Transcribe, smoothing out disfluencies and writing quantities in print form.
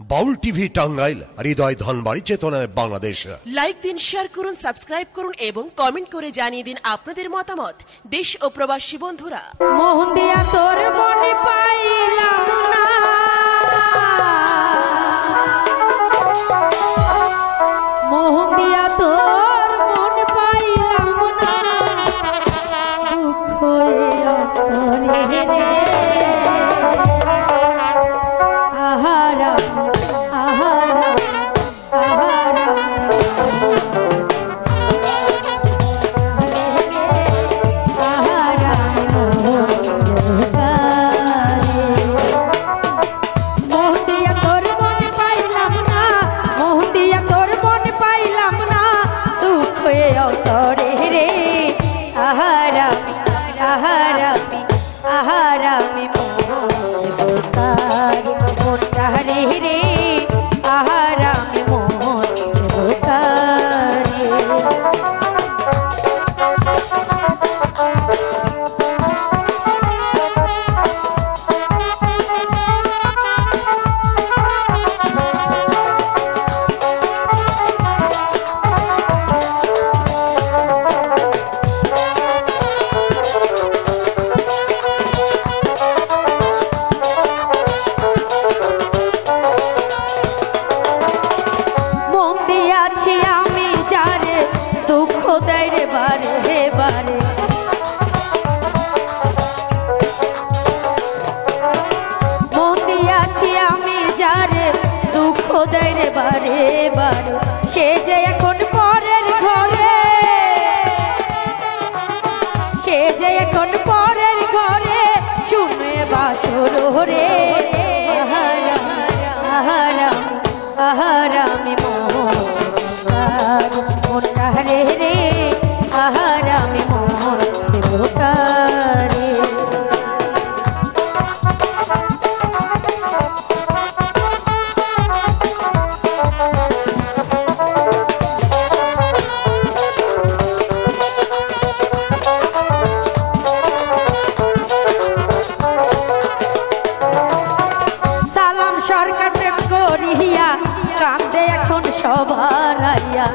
বাউল TV Tangail, হৃদয় ধনবাড়ি, চেতনায় Bangladesh. Like দিন, share করুন, সাবস্ক্রাইব করুন এবং কমেন্ট করে জানিয়ে দিন আপনাদের মতামত। দেশ ও প্রবাসী বন্ধুরা, মোহন দিয়া তোর মনে পাইলাম না, মোহন দিয়া তোর মনে পাইলাম না, দুঃখ অন্তরে রে আহারা আহারা আহারা সে যে এখন পরের ঘরে, সে যে এখন পরের ঘরে শুনে বাসর রে আহারামি মোটা রে রে আহারামি মোটা রে। সরকার প্রেম করিয়া কান্দে এখন সবার আইয়া।